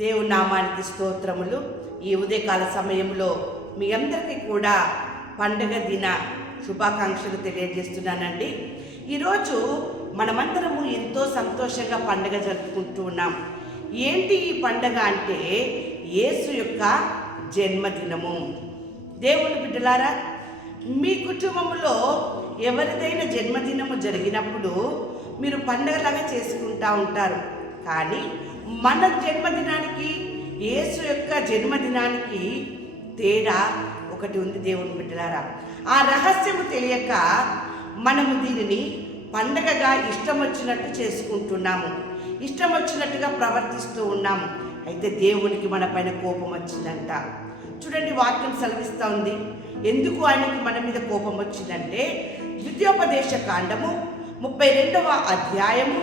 దేవుని నామానికి స్తోత్రములు. ఈ ఉదయకాల సమయంలో మీ అందరికీ కూడా పండుగ దిన శుభాకాంక్షలు తెలియజేస్తున్నానండి. ఈరోజు మనమందరము ఎంతో సంతోషంగా పండుగ జరుపుకుంటూ ఉన్నాం. ఏంటి ఈ పండుగ అంటే యేసు యొక్క జన్మదినము. దేవుని బిడ్డలారా, మీ కుటుంబంలో ఎవరిదైనా జన్మదినము జరిగినప్పుడు మీరు పండుగలాగా చేసుకుంటూ ఉంటారు. కానీ మన జన్మదినానికి యేసు యొక్క జన్మదినానికి తేడా ఒకటి ఉంది. దేవుని బిడ్డలారా, ఆ రహస్యము తెలియక మనము దీనిని పండగగా ఇష్టం వచ్చినట్టు చేసుకుంటున్నాము, ఇష్టం వచ్చినట్టుగా ప్రవర్తిస్తూ ఉన్నాము. అయితే దేవునికి మన పైన కోపం వచ్చిందంట. చూడండి, వాక్యం సెలవిస్తూ ఉంది. ఎందుకు ఆయనకి మన మీద కోపం వచ్చిందంటే ద్వితీయోపదేశ కాండము 32వ అధ్యాయము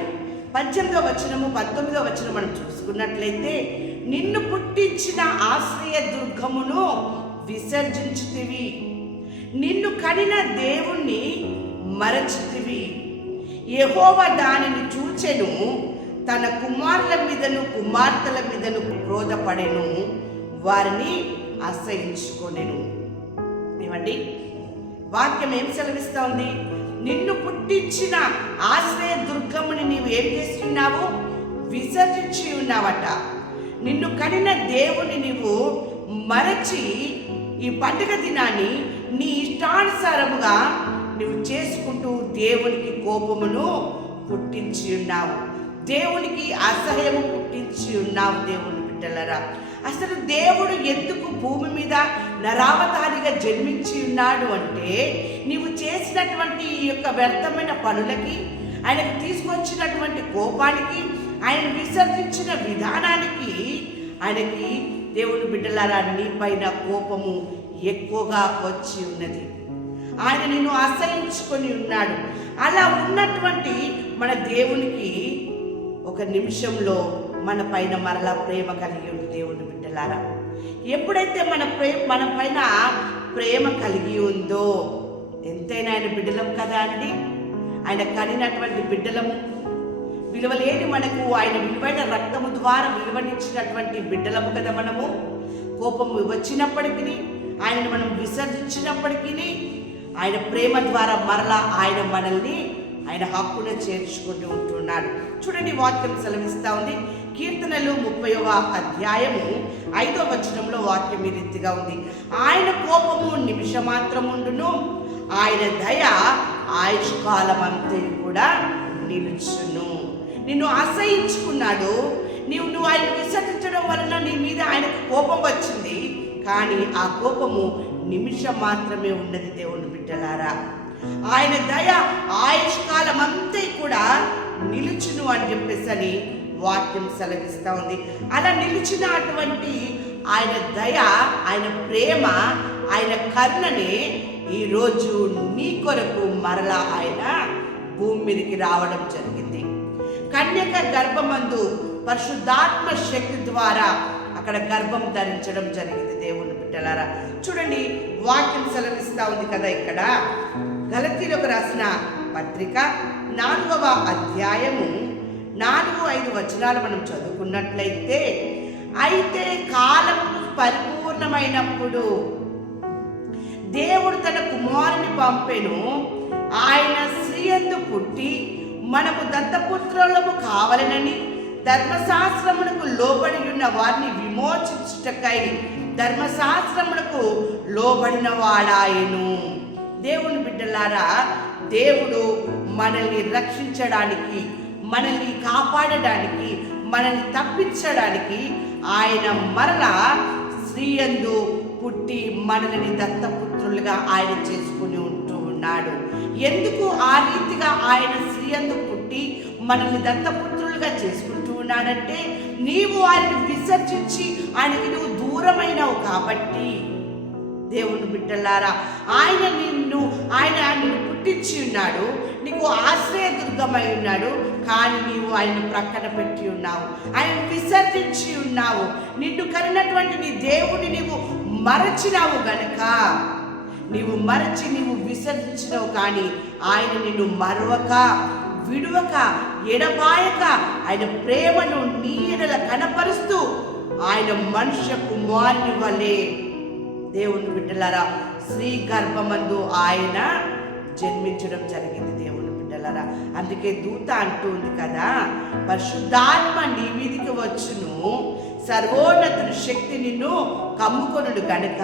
18వ వచనము 19వ వచనం మనం చూసుకున్నట్లయితే, నిన్ను పుట్టించిన ఆశ్రయ దుర్గమును విసర్జించితివి, నిన్ను కనిన దేవుణ్ణి మరచితివి. యెహోవా దానిని చూచెను, తన కుమారుల మీదను కుమార్తెల మీదను క్రోధపడెను, వారిని అసహించుకొనెను. ఏమండి, వాక్యం ఏం సెలవిస్తూ ఉంది? నిన్ను పుట్టించిన ఆశ్రయ దుర్గముని నీవు ఏం చేస్తున్నావు? విసర్జించి ఉన్నావట. నిన్ను కనిన దేవుని నీవు మరచి ఈ పండుగ దినాన్ని నీ ఇష్టానుసారముగా నువ్వు చేసుకుంటూ దేవునికి కోపమును పుట్టించి ఉన్నావు, దేవునికి అసహ్యము పుట్టించి ఉన్నావు. దేవుని బిడ్డలరా, అసలు దేవుడు ఎందుకు భూమి మీద నరావతారిగా జన్మించి ఉన్నాడు అంటే, నీవు చేసినటువంటి ఈ యొక్క వ్యర్థమైన పనులకి, ఆయనకు తీసుకొచ్చినటువంటి కోపానికి, ఆయన విసర్జించిన విధానానికి ఆయనకి దేవుని బిడ్డలారా నీ పైన కోపము ఎక్కువగా వచ్చి ఉన్నది. ఆయన నిన్ను అసహించుకొని ఉన్నాడు. అలా ఉన్నటువంటి మన దేవునికి ఒక నిమిషంలో మన పైన మరలా ప్రేమ కలిగి ఉంది. దేవుని బిడ్డలారా, ఎప్పుడైతే మన పైన ప్రేమ కలిగి ఉందో, ఎంతైనా ఆయన బిడ్డలం కదా అండి. ఆయన కనినటువంటి బిడ్డలము, విలువలేని మనకు ఆయన విలువైన రక్తము ద్వారా విలువనిచ్చినటువంటి బిడ్డలము కదా మనము. కోపము వచ్చినప్పటికీ, ఆయనను మనం విసర్జించినప్పటికీ, ఆయన ప్రేమ ద్వారా మరలా ఆయన మనల్ని ఆయన హక్కును చేర్చుకుంటూ ఉంటున్నాడు. చూడండి, వాక్యం సెలవిస్తూ ఉంది. కీర్తనలు 30వ అధ్యాయము 5వ వచనంలో వాక్యం ఈ రీతిగా ఉంది. ఆయన కోపము నిమిషమాత్రముండును, ఆయన దయ ఆయుష్కాలమంతా కూడా నిలుచును. నిన్ను అసహించుకున్నాడు. నువ్వు ఆయన విసర్జించడం వలన నీ మీద ఆయనకు కోపం వచ్చింది. కానీ ఆ కోపము నిమిషం మాత్రమే ఉన్నది. దేవుని బిడ్డలారా, ఆయన దయ ఆయుష్కాలం అంతా కూడా నిలుచును అని చెప్పేసి వాక్యం సెలవిస్తూ ఉంది. అలా నిలిచిన అటువంటి ఆయన దయ, ఆయన ప్రేమ, ఆయన కరుణని ఈరోజు నీ కొరకు మరలా ఆయన భూమి మీదకి రావడం జరిగింది. కన్యక గర్భమందు పరిశుద్ధాత్మ శక్తి ద్వారా అక్కడ గర్భం ధరించడం జరిగింది. దేవుని బిడ్డలారా, చూడండి, వాక్యం సెలవిస్తూ ఉంది కదా. ఇక్కడ గలతీయులకు రాసిన పత్రిక 4వ అధ్యాయము 4-5 వచనాలు మనం చదువుకున్నట్లయితే, అయితే కాలం పరిపూర్ణమైనప్పుడు దేవుడు తన కుమారుని పంపెను, ఆయన స్త్రీయందు పుట్టి మనము దత్తపుత్రులము కావాలనని ధర్మశాస్త్రమునకు లోబడి ఉన్న వారిని విమోచించుటకై ధర్మశాస్త్రమునకు లోబడిన వాడాయను. దేవుని బిడ్డలారా, దేవుడు మనల్ని రక్షించడానికి, మనల్ని కాపాడడానికి, మనల్ని తప్పించడానికి ఆయన మరలా స్త్రీయందు పుట్టి మనల్ని దత్తపుత్రులుగా ఆయన చేసుకుని ఉంటూ ఉన్నాడు. ఎందుకు ఆ రీతిగా ఆయన స్త్రీయందు పుట్టి మనల్ని దత్తపుత్రులుగా చేసుకుంటూ ఉన్నాడంటే, నీవు ఆయన్ని విసర్జించి ఆయనకి నువ్వు దూరమైనావు కాబట్టి. దేవుని బిడ్డలారా, ఆయన నిన్ను పుట్టించి ఉన్నాడు, నీకు ఆశ్రయ దుర్గమై ఉన్నాడు. కానీ నీవు ఆయన ప్రక్కన పెట్టి ఉన్నావు, ఆయన విసర్జించి ఉన్నావు. నిన్ను కరినటువంటి నీ దేవుని నీవు మరచినావు గనక, నీవు విసర్జించినవు. కానీ ఆయన నిన్ను మరవక, విడువక, ఎడబాయక ఆయన ప్రేమను నీ ఎడల కనపరుస్తూ ఆయన మనుష్య కుమారుని వలె దేవుని బిడ్డలారా స్త్రీ గర్భమందు ఆయన జన్మించడం జరిగింది. దేవుని బిడ్డలారా అందుకే దూత అంటుంది కదా, పరిశుద్ధాత్మ నీ మీదికి వచ్చును, సర్వోన్నతుని శక్తి నిన్ను కమ్ముకొనుడు గనుక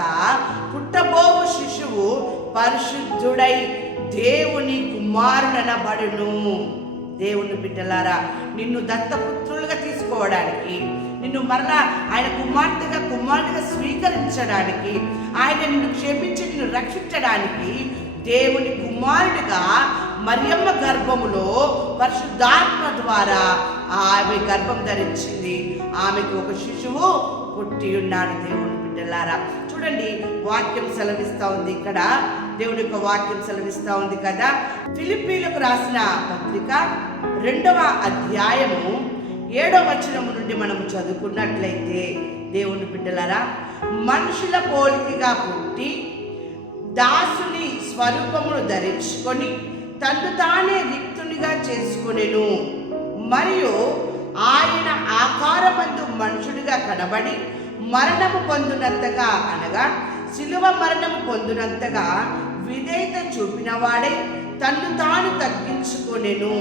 పుట్టబోవు శిశువు పరిశుద్ధుడై దేవుని కుమారుడనబడును. దేవుని బిడ్డలారా నిన్ను దత్తపుత్రులుగా తీసుకోవడానికి, నిన్ను మరలా ఆయన కుమారుడిగా స్వీకరించడానికి, ఆయన నిన్ను క్షమించి నిన్ను రక్షించడానికి దేవుని కుమారుడిగా మరియమ్మ గర్భములో పరిశుద్ధాత్మ ద్వారా ఆమె గర్భం ధరించింది. ఆమెకు ఒక శిశువు పుట్టి ఉన్నాడు. దేవుని బిడ్డలారా చూడండి, వాక్యం సెలవిస్తూ ఉంది. ఇక్కడ దేవుని యొక్క వాక్యం సెలవిస్తూ ఉంది కదా, ఫిలిప్పీలకు రాసిన పత్రిక 2వ అధ్యాయము 7వ వచనము నుండి మనము చదువుకున్నట్లయితే, దేవుని బిడ్డలారా మనుషుల పోలికగా పుట్టి దాసుని స్వరూపమును ధరించుకొని తన్ను తానే రిక్తునిగా చేసుకొనెను. మరియు ఆయన ఆకారమందు మనుషుడిగా కనబడి మరణము పొందినంతగా, అనగా శిలువ మరణము పొందినంతగా విధేయత చూపినవాడై తన్ను తాను తగ్గించుకొనెను.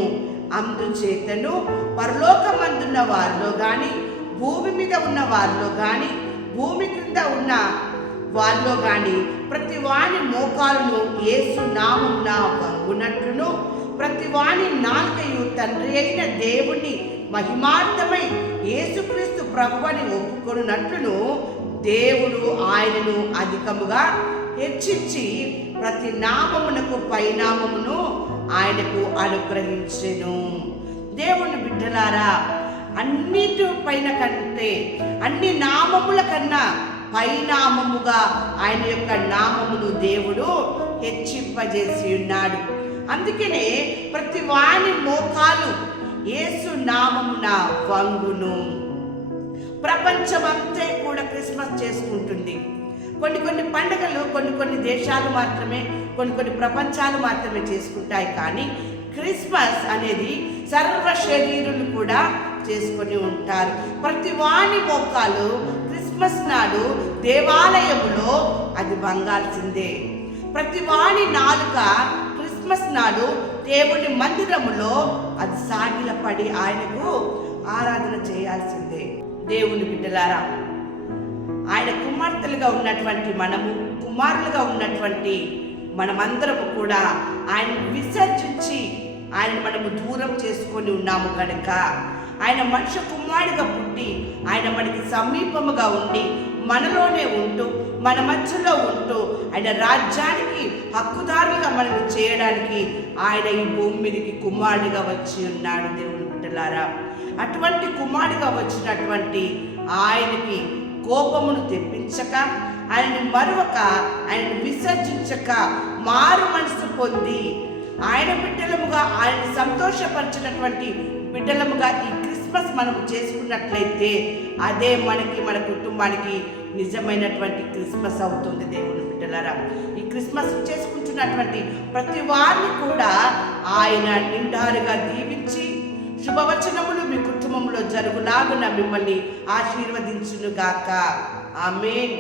అందుచేతను పరలోకమందున్న వారిలో గాని, భూమి మీద ఉన్న వారిలో గాని, భూమి క్రింద ఉన్న వారిలో గాని ప్రతి వాని మోకాలును యేసు నామమున వంగునట్లును, ప్రతి వాని నాలుకయు తండ్రి అయిన దేవుని మహిమార్థమై యేసుక్రీస్తు ప్రభువని ఒప్పుకొనున్నట్లును దేవుడు ఆయనను అధికముగా హెచ్చించి ప్రతి నామమునకు పైనామమును ఆయనకు అనుగ్రహించెను. దేవుని బిడ్డలారా అన్నిటి పైన కంటే, అన్ని నామముల కన్నా పైనామముగా ఆయన యొక్క నామమును దేవుడు హెచ్చింపజేసి ఉన్నాడు. అందుకనే ప్రతి వాని మోకాలు యేసు నామమున వంగును. ప్రపంచమంతా కూడా క్రిస్మస్ చేసుకుంటుంది. కొన్ని పండుగలు కొన్ని దేశాలు మాత్రమే, కొన్ని ప్రపంచాలు మాత్రమే చేసుకుంటాయి. కానీ క్రిస్మస్ అనేది సర్వ శరీరులు కూడా చేసుకొని ఉంటారు. ప్రతి వాని మోకాలు క్రిస్మస్ నాడు దేవాలయములో అది వంగాల్సిందే. ప్రతి వాని నాలుక క్రిస్మస్ నాడు దేవుని మందిరములో అది సాగిలపడి ఆయనకు ఆరాధన చేయాల్సిందే. దేవుని బిడ్డలారా ఆయన కుమార్తెలుగా ఉన్నటువంటి మనము, కుమారులుగా ఉన్నటువంటి మనమందరము కూడా ఆయన విసర్జించి ఆయన మనము దూరం చేసుకొని ఉన్నాము కనుక, ఆయన మనుష్య కుమారుడిగా పుట్టి ఆయన మనకి సమీపముగా ఉండి మనలోనే ఉంటూ మన మధ్యలో ఉంటూ ఆయన రాజ్యానికి హక్కుదారులుగా మనం చేయడానికి ఆయన ఈ భూమి మీదకి కుమారుడిగా వచ్చి ఉన్నాడు. దేవుని బిడ్డలారా అటువంటి కుమారుడిగా వచ్చినటువంటి ఆయనకి కోపమును తెప్పించక, ఆయనని మరొక, ఆయనను విసర్జించక మారు మనసు పొంది ఆయన బిడ్డలముగా ఆయన సంతోషపరిచినటువంటి బిడ్డలముగా ఈ క్రిస్మస్ మనం చేసుకున్నట్లయితే అదే మన కుటుంబానికి నిజమైనటువంటి క్రిస్మస్ అవుతుంది. దేవుని బిడ్డలారా ఈ క్రిస్మస్ చేసుకుంటున్నటువంటి ప్రతి వారిని కూడా ఆయన నిండారుగా దీవించి శుభవచనములు మీ కుటుంబంలో జరుగులాగున మిమ్మల్ని ఆశీర్వదించునుగాక. ఆమేన్.